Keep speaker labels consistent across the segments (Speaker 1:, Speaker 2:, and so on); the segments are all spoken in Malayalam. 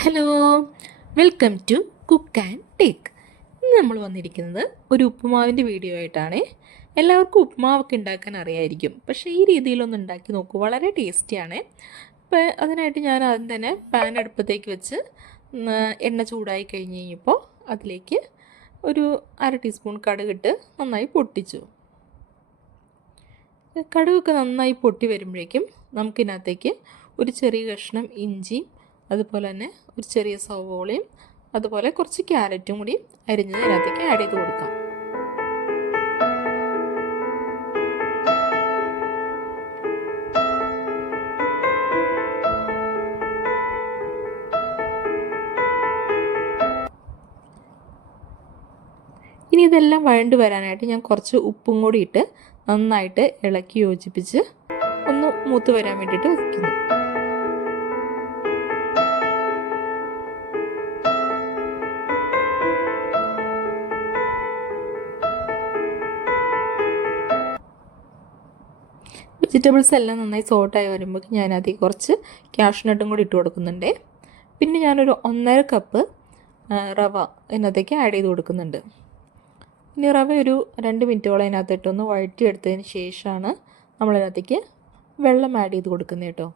Speaker 1: Hello welcome to cook and take ഇന്ന് നമ്മൾ വന്നിരിക്കുന്നത് ഒരു ഉപ്പുമാവിന്റെ വീഡിയോ ആയിട്ടാണ്. എല്ലാവർക്കും ഉപ്പുമാവൊക്കെ ഉണ്ടാക്കാൻ അറിയായിരിക്കും. പക്ഷേ ഈ രീതിയിലൊന്ന് ഉണ്ടാക്കി നോക്കൂ. വളരെ ടേസ്റ്റിയാണ് അപ്പോൾ അതിനായിട്ട് ഞാൻ ആദ്യം തന്നെ പാൻ അടുപ്പത്തേക്ക് വെച്ച് എണ്ണ ചൂടായി കഴിഞ്ഞ് കഴിഞ്ഞപ്പോൾ അതിലേക്ക് ഒരു അര ടീസ്പൂൺ കടുകിട്ട് നന്നായി പൊട്ടിച്ചു. കടുകൊക്കെ നന്നായി പൊട്ടി വരുമ്പോഴേക്കും നമുക്കിതിനകത്തേക്ക് ഒരു ചെറിയ കഷ്ണം ഇഞ്ചിയും അതുപോലെ തന്നെ ഒരു ചെറിയ സവോളയും അതുപോലെ കുറച്ച് ക്യാരറ്റും കൂടി അരിഞ്ഞത് ഇതിനകത്തേക്ക് ആഡ് ചെയ്ത് കൊടുക്കാം. ഇനി ഇതെല്ലാം വഴണ്ട് വരാനായിട്ട് ഞാൻ കുറച്ച് ഉപ്പും കൂടി ഇട്ട് നന്നായിട്ട് ഇളക്കി യോജിപ്പിച്ച് ഒന്ന് മൂത്ത് വരാൻ വേണ്ടിയിട്ട് വയ്ക്കുന്നു വെജിറ്റബിൾസ് എല്ലാം നന്നായി സോട്ടായി വരുമ്പോൾ ഞാൻ അതിൽ കുറച്ച് ക്യാഷ്നട്ടും കൂടി ഇട്ട് കൊടുക്കുന്നുണ്ട്. പിന്നെ ഞാനൊരു ഒന്നര കപ്പ് റവ ഇതിനകത്തേക്ക് ആഡ് ചെയ്ത് കൊടുക്കുന്നുണ്ട്. ഇനി റവ ഒരു രണ്ട് മിനിറ്റോളം ഇതിനകത്തിട്ടൊന്ന് വഴറ്റിയെടുത്തതിന് ശേഷമാണ് നമ്മളതിനകത്തേക്ക് വെള്ളം ആഡ് ചെയ്ത് കൊടുക്കുന്നത് കേട്ടോ.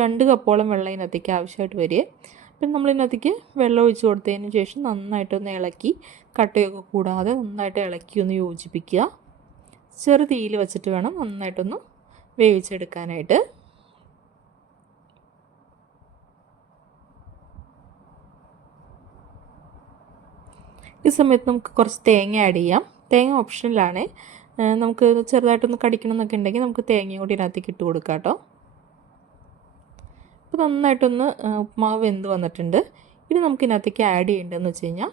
Speaker 1: രണ്ട് കപ്പോളം വെള്ളം ഇതിനകത്തേക്ക് ആവശ്യമായിട്ട് വരിക. പിന്നെ നമ്മൾ ഇതിനകത്തേക്ക് വെള്ളം ഒഴിച്ച് കൊടുത്തതിന് ശേഷം നന്നായിട്ടൊന്ന് ഇളക്കി കട്ടയൊക്കെ കൂടാതെ നന്നായിട്ട് ഇളക്കി ഒന്ന് യോജിപ്പിക്കുക. ചെറു തീയിൽ വെച്ചിട്ട് വേണം നന്നായിട്ടൊന്ന് വേവിച്ചെടുക്കാനായിട്ട്. ഈ സമയത്ത് നമുക്ക് കുറച്ച് തേങ്ങ ആഡ് ചെയ്യാം. തേങ്ങ ഓപ്ഷനിലാണ് നമുക്ക് ചെറുതായിട്ടൊന്ന് കടിക്കണം എന്നൊക്കെ ഉണ്ടെങ്കിൽ നമുക്ക് തേങ്ങയും കൂടി ഇതിനകത്തേക്ക് ഇട്ട് കൊടുക്കാം കേട്ടോ. അപ്പോൾ നന്നായിട്ടൊന്ന് ഉപ്മാവ് വെന്ത് വന്നിട്ടുണ്ട്. ഇനി നമുക്ക് ഇതിനകത്തേക്ക് ആഡ് ചെയ്യേണ്ടതെന്ന് വെച്ച് കഴിഞ്ഞാൽ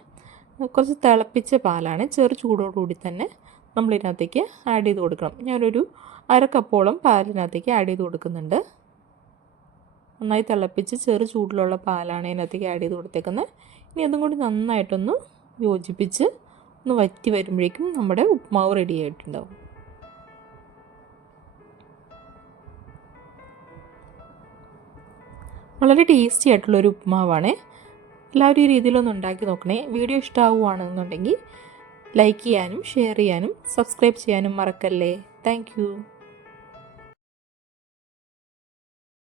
Speaker 1: കുറച്ച് തിളപ്പിച്ച പാലാണ് ചെറു ചൂടോടുകൂടി തന്നെ നമ്മൾ ഇതിനകത്തേക്ക് ആഡ് ചെയ്ത് കൊടുക്കണം. ഞാനൊരു അര കപ്പോളം പാലിനകത്തേക്ക് ആഡ് ചെയ്ത് കൊടുക്കുന്നുണ്ട്. നന്നായി തിളപ്പിച്ച് ചെറു ചൂടിലുള്ള പാലാണ് ഇതിനകത്തേക്ക് ആഡ് ചെയ്ത് കൊടുത്തേക്കുന്നത്. ഇനി അതും കൂടി നന്നായിട്ടൊന്ന് യോജിപ്പിച്ച് ഒന്ന് വറ്റി വരുമ്പോഴേക്കും നമ്മുടെ ഉപ്മാവ് റെഡി ആയിട്ടുണ്ടാവും. വളരെ ടേസ്റ്റി ആയിട്ടുള്ളൊരു ഉപ്മാവാണ്. എല്ലാവരും ഈ രീതിയിലൊന്ന് ഉണ്ടാക്കി നോക്കണേ. വീഡിയോ ഇഷ്ടമാവുകയാണെന്നുണ്ടെങ്കിൽ ലൈക്ക് ചെയ്യാനും ഷെയർ ചെയ്യാനും സബ്സ്ക്രൈബ് ചെയ്യാനും മറക്കല്ലേ. താങ്ക്